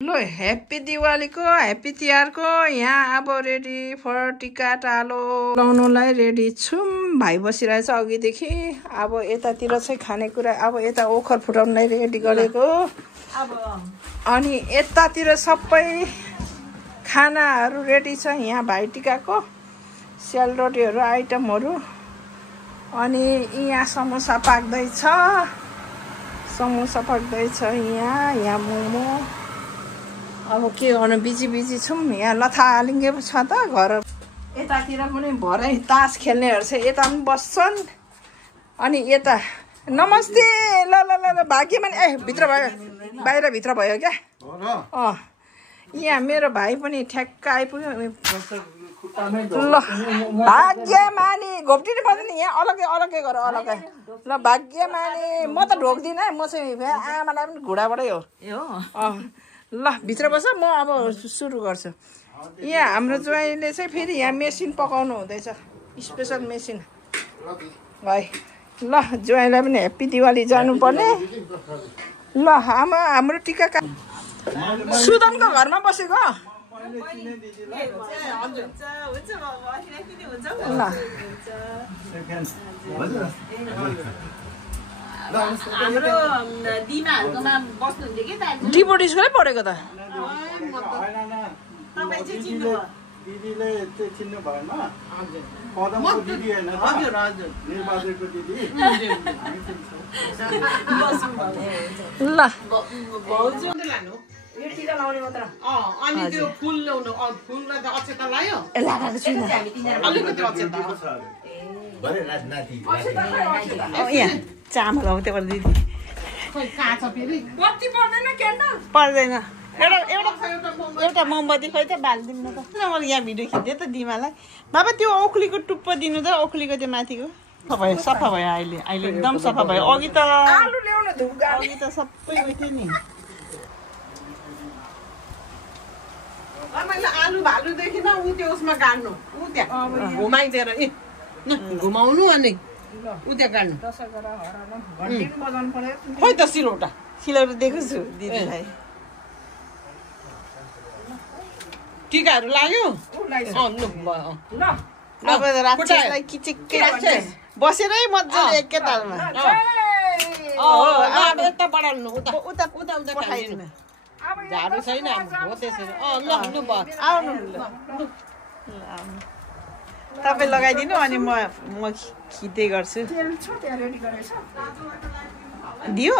लो happy दिवालीको happy तिहारको यहाँ अब रेडी फर टिका टालो लाउनुलाई रेडी छौँ। भाइ बसिरहेछ अघिदेखि। अब यतातिर चाहिँ खानेकुरा अब यता ओखर फुटाउनलाई रेडी गरेको। अनि यतातिर सबै खानाहरू रेडी छ। यहाँ भाइ टिकाको सेलरोटीहरू आइटमहरू। अनि यहाँ समोसा पाक्दैछ। यहाँ मोमो। अब के गर्नु बिजी छौँ। यहाँ लथालिङ्गे छ त घर। यतातिर पनि भरे तास खेल्नेहरू चाहिँ यता पनि बस्छन्। अनि यता नमस्ते ल ल ल ल भाग्यमानी भित्र भयो बाहिरभित्र भयो क्या। यहाँ मेरो भाइ पनि ठ्याक्क आइपुग्यो। ल भाग्यमानी घोप्टिनु पर्दैन यहाँ अलग्गै गर अलग्गै। ल भाग्यमानी म त ढोक्दिनँ म चाहिँ आमालाई पनि घुँडाबाटै हो। ल भित्र बस म अब सुरु गर्छु। यहाँ हाम्रो ज्वाइँले चाहिँ फेरि यहाँ मेसिन पकाउनु हुँदैछ स्पेसल मेसिन है। ल ज्वाइँलाई पनि ह्याप्पी दिवाली जानुपर्ने। ल हाम्रो टिका सुदनको घरमा बसेको। हाम्रो दिमाहरूकोमा बस्नुहुन्थ्यो कि दाजु। डिपोटिसकै पढेको त। तपाईँ चाहिँ चिन्नुभयो? दिदीले चाहिँ चिन्नु भएन। पदमको दिदी होइन हजुर हजुर निर्वाचनको दिदी। ल भाउजू लानु यो टिका लाउने मात्र। अनि त्यो फुल ल्याउनु फुल र अक्षता लायो लगाएको छुइनँ। अलिकति अक्षता यहाँ चामल हो त्यो दिदी। खोइ कहाँ छ फेरि बत्ती पर्दैन क्यान्डल पर्दैन। एउटा मोमबत्ती खोइ त बालिदिनु न त। मैले यहाँ भिडियो खिच्दै त दिमालाई बाबा त्यो औखलीको टुप्पो दिनु त। औखलीको त्यो माथिको सफा भयो अहिले एकदम सफा भयो। अघि त आलु ल्याउन धुप अघि त सबै उयो थियो नि। मैले आलु भालुदेखि न ऊ त्यो उसमा गाड्नु ऊ त्यहाँ घुमाइदिएर घुमाउनु अनि ऊ त्यहाँ गाड्नु। खोइ त सिलौटा दिएको छु दिदीलाई। टिकाहरू लाग्यो लु भयो। अब राक्षसलाई किचिक्कै बसेरै मजाले एकैतालमा अब यता बढाल्नु उता उता उता उता पठाइदिनु। झाडु छैन हो त्यसरी ल लु भयो आउनु तपाईँ लगाइदिनु अनि म खिच्दै गर्छु। तेल छ त्यहाँ रेडी गरेछ। दियो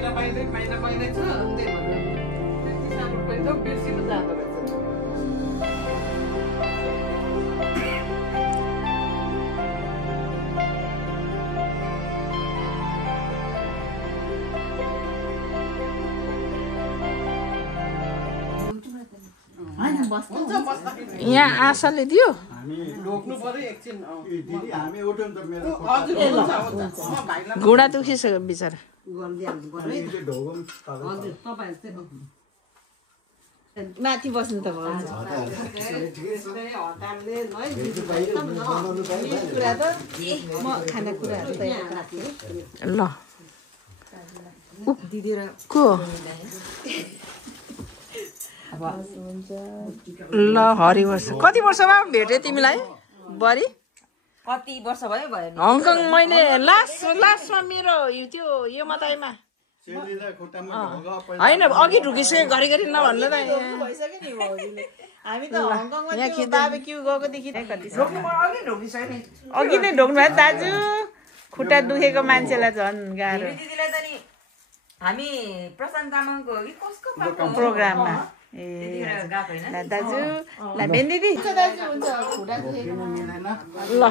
महिना महिनै छ त्यही भएर त्यति सानो पैसा बिर्सी पो जाँदो रहेछ यहाँ आशाले दियो ढोक्नु पर्यो एकछिन दिदी हामी उठौँ त मेरो हजुर हुन्छ हुन्छ म भाइलाई घुँडा दुखिसक्यो बिचरा गरिदिइहाल्नु पर्यो है ढोगौँ हजुर तपाईहरु चाहिँ माथि बस्नु त भयो त्यस्तै हतारले है कुरा त म खानेकुराहरू तयार राख्छु ल दिदी र को ल हरिवर्ष कति वर्षमा भेटेँ तिमीलाई बरी कति वर्ष भयो भयो नि हङकङ मैले लास्टमा मेरो त्यो यो मताइमा होइन अघि ढुकिसक्यो घरिघरि नभन्नु त भइसक्यो नि हामी त हङकङमा त्यो बाबेक्यू गएकोदेखि अघि नै ढोक्नु भयो दाजु खुट्टा दुखेको मान्छेलाई झन् गाह्रो दिदीलाई त नि हामी प्रशान्त तामाङको हो कि कसको प्रोग्राममा ए गएको होइन ल दाजु ल बेन दिदी दाजु हुन्छ खुट्टा दुखेको ल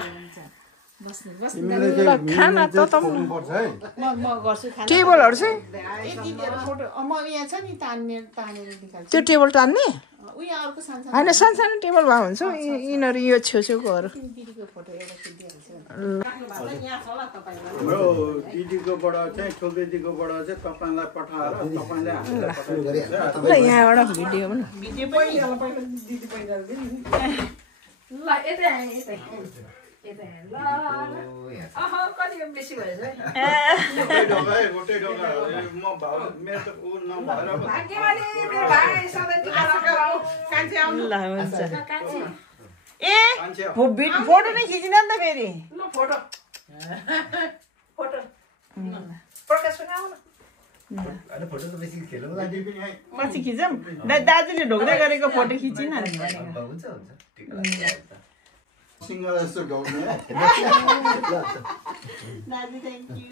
ल खाना त म गर्छु खाना टेबलहरू चाहिँ ए दिदीहरु फोटो म यहाँ छ नि तानेर निकाल्छु त्यो टेबल टान्ने उयो अर्को सानो होइन सानो सानो टेबल भए हुन्छ यिनीहरू यो छेउछेउकोहरू दिदीको फोटो एउटा खिचिदिइहाल्छु हाम्रो दिदीकोबाट चाहिँ ठुलो दिदीकोबाट चाहिँ तपाईँलाई पठाएर तपाईँले हामीलाई पठाइदिन्छ ल यहाँबाट भिडियो पनि भिडियो पहिला दिदी पहिला ल कति बेसी भएछ गोटे ढोका म मेरो त ऊ नभएर ल हुन्छ ए फोटो नै खिचिन नि त फेरि पछि खिचौँ दाजुले ढोक्दै गरेको फोटो खिचिन सिङ्गल जस्तो ढोक्ने दाजु थ्याङ्क यू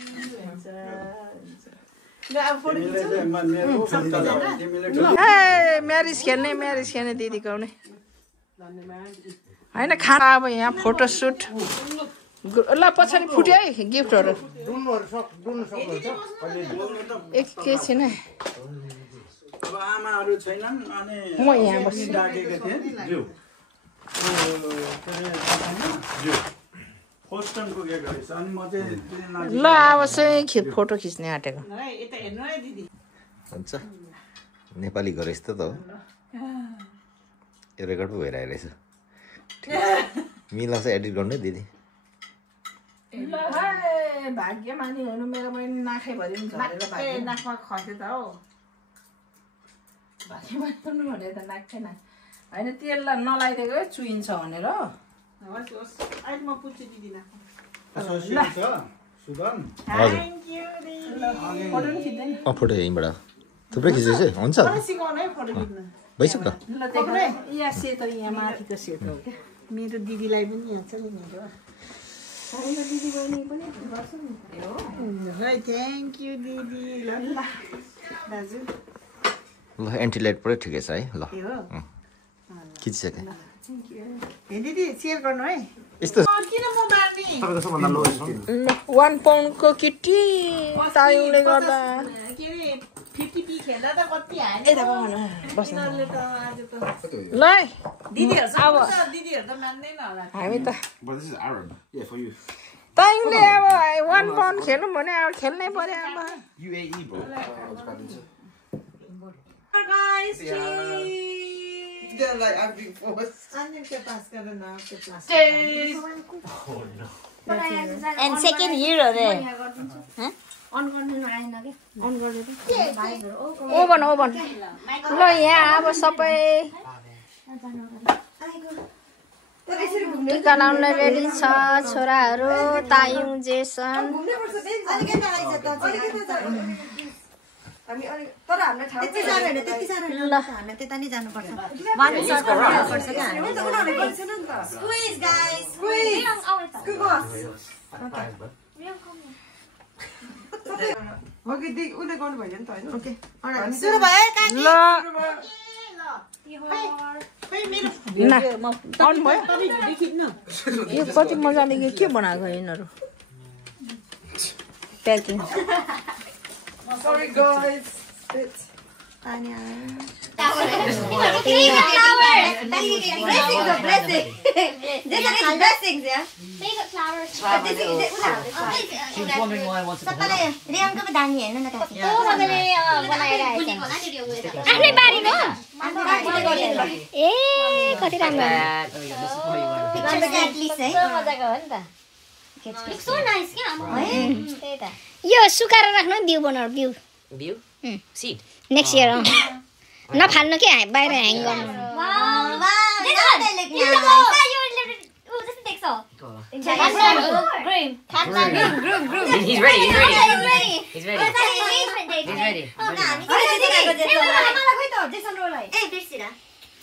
म्यारिज खेल्ने दिदीको आउने होइन खाना अब यहाँ फोटोसुट ल पछाडि फुट्यो है गिफ्टहरू एकैछिन है अब आमाहरू छैनन् अनि म यहाँ बस्छु डाकेको थिएँ होस्टन पुगेको रहेछ अनि म चाहिँ ल अब चाहिँ फोटो खिच्ने आँटेको हुन्छ नेपाली घर यस्तो त हो यो रेकर्ड पो भइरहेको रहेछ मिलाउँछ एडिट गर्नु दिदी ल भाग्यमानी हुनु मेरो बहिनी नाखैभरि नाकमा खस्यो त हौ भाग्यमानी हुनु भने त नाख्दैन होइन तेललाई नलाइदिएको चुइन्छ भनेर अहिले म पुग्छु दिदी फोटो यहीँबाट थुप्रै खिचेको चाहिँ हुन्छ सिकाउनु है फोटो खिच्न भइसक्यो यहाँ सेतो यहाँ माथिको सेतो हो क्या मेरो दिदीलाई पनि यहाँ छ नि मेरो दिदी बहिनी पनि गर्छ नि थ्याङ्क यू दिदी ल दाजु ल एन्टिलाइट पुरै ठिकै छ है ल खिचिसकेँ दिदी सेयर गर्नु है यस्तो किन म मार्ने 1 पाउन्डको किटी तायुले गर्दा के अरे 50p खेल्दा त कति हाल्यो तिनीहरूले त आज त ल दिदीहरू त मान्दैन होला हामी त तायुले अब 1 पाउन्ड खेलौँ भने अब खेल्नै पर्यो अब guys like I'm being forced. And second year अरे ओभन ल यहाँ अब सबै टिका लाउनलाई रेडी छ छोराहरू तायुङ जेसन तर हामीलाई थाहा त्यति साह्रो हैन त्यति साह्रो हैन हामी त्यता नि जानु पर्छ वानी सर्ट पर्छ के हामी त उनीहरुले गर्छ नि त स्क्विज गाइस स्क्विज सुरु भयो ल आउनु भयो यो कति मजाले के बनाएको यिनीहरू प्याकिङ आफ्नै बारीको ए कति राम्रो यो सुकाएर राख्नु बिउ बनाउनु बिउ नेक्स्ट इयर नफाल्नु के बाहिर ह्याङ गर्नु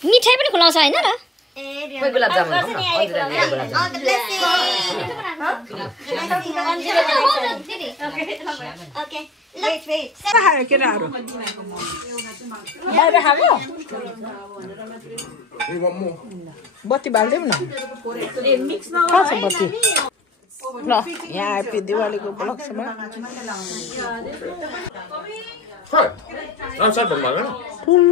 मिठाई पनि खुलाउँछ होइन र केटाहरू बाहिर खाएको बत्ती बाल्दिउँ न कहाँ छ बत्ती ल यहाँ आइपुग्यो दिवालीको उपलक्ष्यमा फुल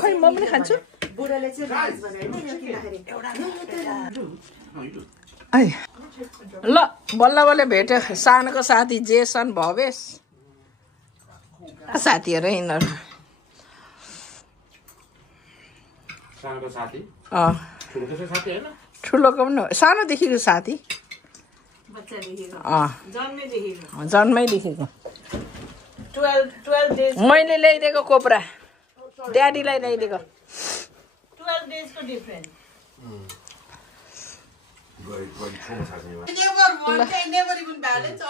खै म पनि खान्छु ल बल्ल बल्ल भेट्यो सानोको साथी जेसन भवेश साथीहरू यिनीहरू ठुलोको पनि सानोदेखिको साथी जन्मैदेखिको मैले ल्याइदिएको कोब्रा ड्याडीलाई ल्याइदिएको 12 डेजको डिफरेन्स never even balance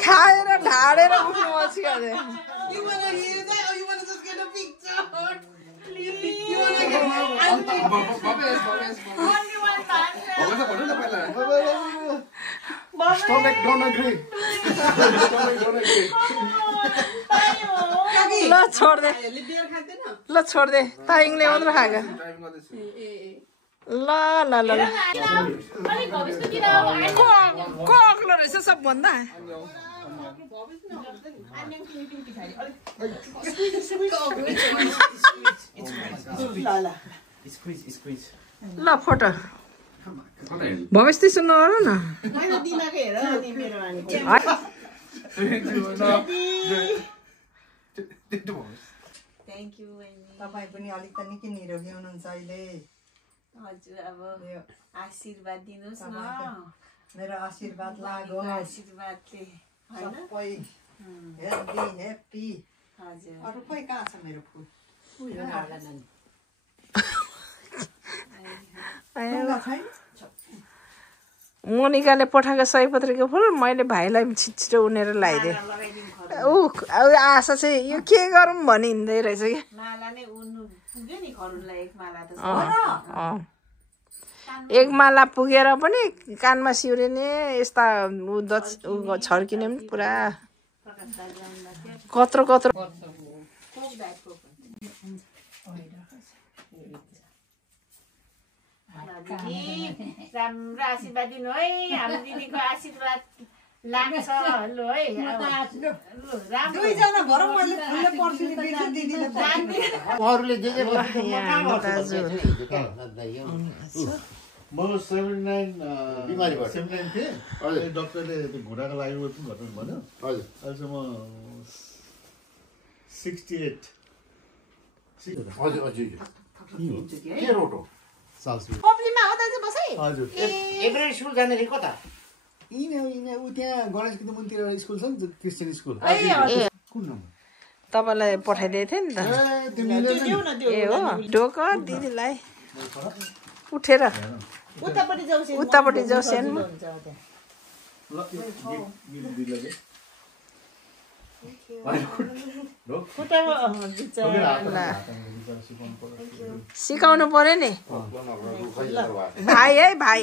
खाएर ढाडेर उठ्नु पछि You wanna hear that or you wanna just get a picture? Please. You wanna get Stomach don't agree. ल छोड दे ल छोड दे ताइङले मात्र खाएको ल ल ल को अग्लो रहेछ सबभन्दा ल फोटो भवेश त्यसो नगर न तपाईँ पनि अलिक त निकै निरोगी हुनुहुन्छ अहिले हजुर अब आशीर्वाद दिनुहोस् न मेरो आशीर्वाद लाग्यो आशीर्वादले सबै हेल्दी ह्याप्पी हजुर अरू कोही कहाँ छ मेरो फुल मोनिकाले पठाएको सयपत्रीको फुल मैले भाइलाई छिटो उनेर लगाइदिएँ ऊ आशा चाहिँ यो के गरौँ भनी हिँड्दै रहेछ कि माला नै उड्नु पुग्यो नि खरुलाई एक माला त एक माला पुगेर पनि कानमा सिउरिने यस्ता छर्किने पनि पुरा कत्रो कत्रो राम्रो आशीर्वाद दिनु है हाम्रो दिदीको आशीर्वाद लाग्छ लु है दुईजना भरौँ मैले फुलले पर्सुली दिन्छु दिदीले अरूले जे जे म 79 बिमारीबाट 79 थिएँ अहिले डक्टरले घुँडाको लागि पनि घट्नु भन्यो हजुर अहिलेसम्म 68 हजुर हजुर के रोट हो पब्लिकमा हो दाजु बसै हजुर एभरेज स्कुल जाँदाखेरि कता यिनी ऊ त्यहाँ गणेश केन्द्र मन्दिर एउटा स्कुल छ नि क्रिस्चियन स्कुल कुन नम्बर तपाईँलाई पठाइदिएको थिएँ नि त ए हो ढोक दिदीलाई उठेर उतापट्टि जाऊ सानो सिकाउनु पर्यो नि भाइ है भाइ